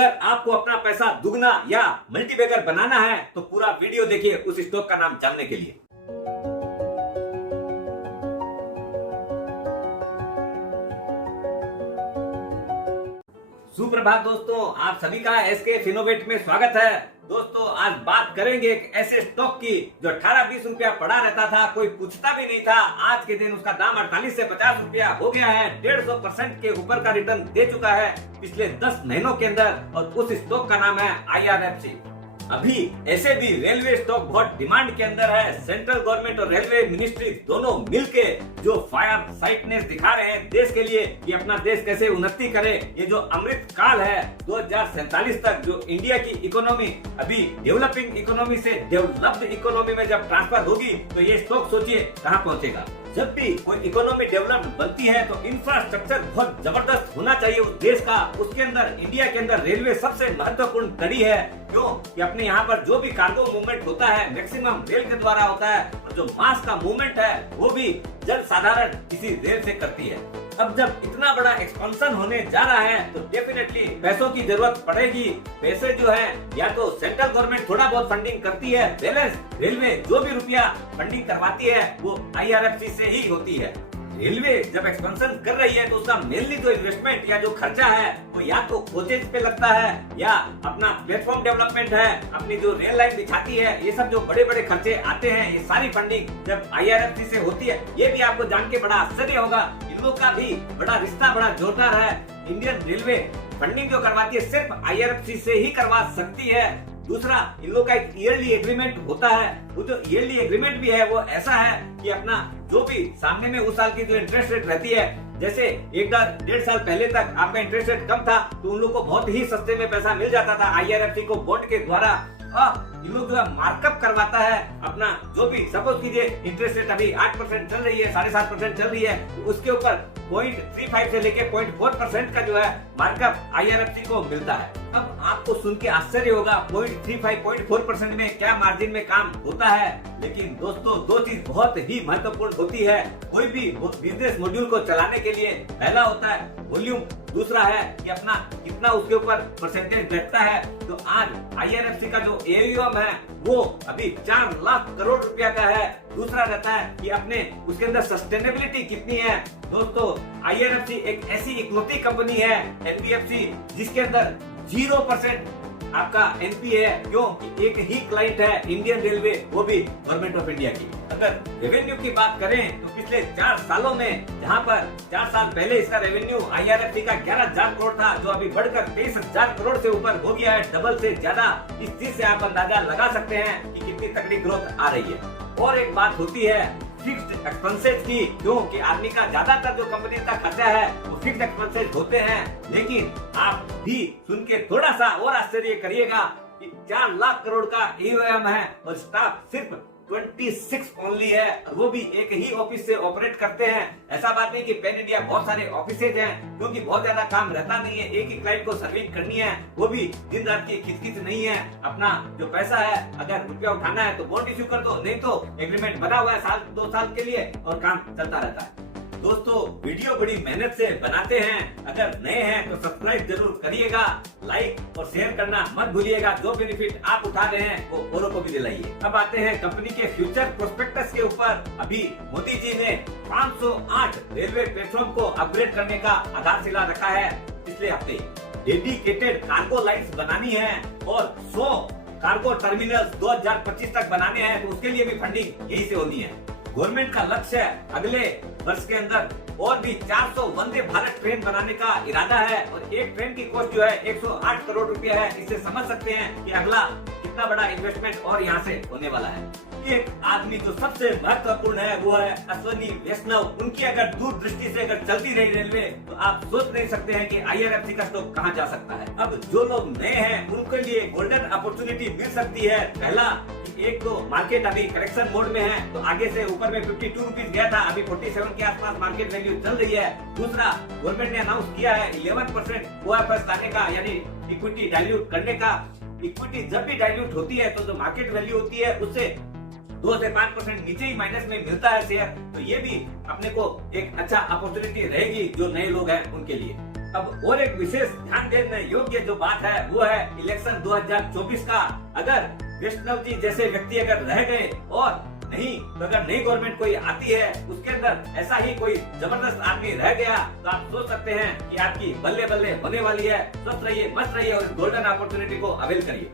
अगर आपको अपना पैसा दुगना या मल्टीबैगर बनाना है तो पूरा वीडियो देखिए उस स्टॉक का नाम जानने के लिए। सुप्रभात दोस्तों, आप सभी का एसके फिनोवेट में स्वागत है। दोस्तों, आज बात करेंगे एक ऐसे स्टॉक की जो 18-20 रुपया पड़ा रहता था, कोई पूछता भी नहीं था। आज के दिन उसका दाम 48 से 50 रुपया हो गया है। 150% के ऊपर का रिटर्न दे चुका है पिछले 10 महीनों के अंदर, और उस स्टॉक का नाम है IRFC। अभी ऐसे भी रेलवे स्टॉक बहुत डिमांड के अंदर है। सेंट्रल गवर्नमेंट और रेलवे मिनिस्ट्री दोनों मिलके जो फायर साइटनेस दिखा रहे हैं देश के लिए कि अपना देश कैसे उन्नति करे। ये जो अमृत काल है 2047 तक, जो इंडिया की इकोनॉमी अभी डेवलपिंग इकोनॉमी से डेवलप्ड इकोनॉमी में जब ट्रांसफर होगी तो ये स्टॉक सोचिए कहाँ पहुँचेगा। जब भी कोई इकोनॉमी डेवलप बनती है तो इंफ्रास्ट्रक्चर बहुत जबरदस्त होना चाहिए उस देश का। उसके अंदर इंडिया के अंदर रेलवे सबसे महत्वपूर्ण कड़ी है। क्यों कि अपने यहाँ पर जो भी कार्गो मूवमेंट होता है मैक्सिमम रेल के द्वारा होता है, और जो मास का मूवमेंट है वो भी जन साधारण किसी रेल से करती है। अब जब इतना बड़ा एक्सपेंशन होने जा रहा है तो डेफिनेटली पैसों की जरूरत पड़ेगी। पैसे जो है या तो सेंट्रल गवर्नमेंट थोड़ा बहुत फंडिंग करती है, बैलेंस रेलवे जो भी रुपया फंडिंग करवाती है वो IRFC से ही होती है। रेलवे जब एक्सपेंशन कर रही है तो उसका मेनली जो इन्वेस्टमेंट या जो खर्चा है वो या तो कोचेज पे लगता है या अपना प्लेटफॉर्म डेवलपमेंट है, अपनी जो रेल लाइन बिछाती है, ये सब जो बड़े बड़े खर्चे आते हैं, ये सारी फंडिंग जब IRFC से होती है। ये भी आपको जान के बड़ा आश्चर्य होगा, इन लोग का भी बड़ा रिश्ता बड़ा जोरदार है। इंडियन रेलवे फंडिंग जो करवाती है सिर्फ IRFC से ही करवा सकती है। दूसरा, इन लोग का एक ईयरली एग्रीमेंट होता है। वो जो ईयरली एग्रीमेंट भी है वो ऐसा है कि अपना जो भी सामने में उस साल की जो इंटरेस्ट रेट रहती है, जैसे 1-1.5 साल पहले तक आपका इंटरेस्ट रेट कम था तो उन लोग को बहुत ही सस्ते में पैसा मिल जाता था IRFC को बॉन्ड के द्वारा। इन लोग जो है मार्कअप करवाता है अपना, जो भी सपोज कीजिए इंटरेस्ट रेट अभी 8% चल रही है, 7.5% चल रही है, तो उसके ऊपर 0.35 से लेके 0.4% का जो है मार्कअप IRFC को मिलता है। अब आपको सुन के आश्चर्य होगा 0.35 0.4% में क्या मार्जिन में काम होता है। लेकिन दोस्तों, दो चीज बहुत ही महत्वपूर्ण होती है कोई भी बिजनेस मॉड्यूल को चलाने के लिए। पहला होता है वॉल्यूम, दूसरा है कि अपना कितना उसके ऊपर परसेंटेज बैठता है। तो आज IRFC का जो AUM है वो अभी 4 लाख करोड़ रुपया का है। दूसरा रहता है कि अपने उसके अंदर सस्टेनेबिलिटी कितनी है। दोस्तों, IRFC एक ऐसी इकलौती कंपनी है NBFC जिसके अंदर 0% आपका NPA है। क्यों कि एक ही क्लाइंट है इंडियन रेलवे, वो भी गवर्नमेंट ऑफ इंडिया की। अगर रेवेन्यू की बात करें तो पिछले 4 सालों में, जहां पर 4 साल पहले इसका रेवेन्यू IRFC का 11,000 करोड़ था, जो अभी बढ़कर 23,000 करोड़ से ऊपर हो गया है, डबल से ज्यादा। इस चीज से आप अंदाजा लगा सकते हैं कि कितनी तगड़ी ग्रोथ आ रही है। और एक बात होती है फिक्स्ड एक्सपेंसेस की, क्योंकि आदमी का ज्यादातर जो कंपनी का खर्चा है वो फिक्स्ड एक्सपेंसेस होते हैं। लेकिन आप भी सुन के थोड़ा सा और आश्चर्य करिएगा कि 4 लाख करोड़ का AUM है और स्टाफ सिर्फ 26 ओनली है, वो भी एक ही ऑफिस से ऑपरेट करते हैं। ऐसा बात नहीं कि पैन इंडिया बहुत सारे ऑफिसेज हैं, क्योंकि बहुत ज्यादा काम रहता नहीं है, एक ही क्लाइंट को सर्विस करनी है, वो भी दिन रात की खिचखिच नहीं है। अपना जो पैसा है, अगर रुपया उठाना है तो बॉन्ड इश्यू कर दो, नहीं तो एग्रीमेंट बना हुआ है 1-2 साल के लिए और काम चलता रहता है। दोस्तों, वीडियो बड़ी मेहनत से बनाते हैं, अगर नए हैं तो सब्सक्राइब जरूर करिएगा, लाइक और शेयर करना मत भूलिएगा। जो बेनिफिट आप उठा रहे हैं वो औरों को भी दिलाइए। अब आते हैं कंपनी के फ्यूचर प्रोस्पेक्टस के ऊपर। अभी मोदी जी ने 508 रेलवे प्लेटफॉर्म को अपग्रेड करने का आधारशिला रखा है पिछले हफ्ते। डेडिकेटेड कार्गो लाइन्स बनानी है और 100 कार्गो टर्मिनल 2025 तक बनाने हैं, तो उसके लिए भी फंडिंग यही से होनी है। गवर्नमेंट का लक्ष्य है अगले वर्ष के अंदर और भी 400 वंदे भारत ट्रेन बनाने का इरादा है, और एक ट्रेन की कॉस्ट जो है 108 करोड़ रुपया है। इससे समझ सकते हैं कि अगला कितना बड़ा इन्वेस्टमेंट और यहाँ से होने वाला है। एक आदमी जो सबसे महत्वपूर्ण है वो है अश्वनी वैष्णव। उनकी अगर दूरदृष्टि से अगर चलती रही रेलवे तो आप सोच नहीं सकते हैं कि IRFC का स्टॉक कहाँ जा सकता है। अब जो लोग नए हैं उनके लिए गोल्डन अपॉर्चुनिटी मिल सकती है। पहला, एक तो मार्केट अभी करेक्शन मोड में है, तो आगे से ऊपर में 52 रुपीज गया था, अभी 47 के आसपास मार्केट वैल्यू चल रही है। दूसरा, गवर्नमेंट ने अनाउंस किया है 11% OFS लाने का, यानी इक्विटी डाइल्यूट करने का। इक्विटी जब भी डाइल्यूट होती है तो जो मार्केट वैल्यू होती है उससे 2 से 5% नीचे ही माइनस में मिलता है शेयर। तो ये भी अपने को एक अच्छा अपॉर्चुनिटी रहेगी जो नए लोग हैं उनके लिए। अब और एक विशेष ध्यान देने योग्य जो बात है वो है इलेक्शन 2024 का। अगर वैष्णव जी जैसे व्यक्ति अगर रह गए और नहीं तो अगर नई गवर्नमेंट कोई आती है उसके अंदर ऐसा ही कोई जबरदस्त आदमी रह गया तो आप सोच सकते हैं कि आपकी बल्ले बल्ले होने वाली है। स्वस्थ रहिए, मस्त रहिए और इस गोल्डन अपॉर्चुनिटी को अवेल करिए।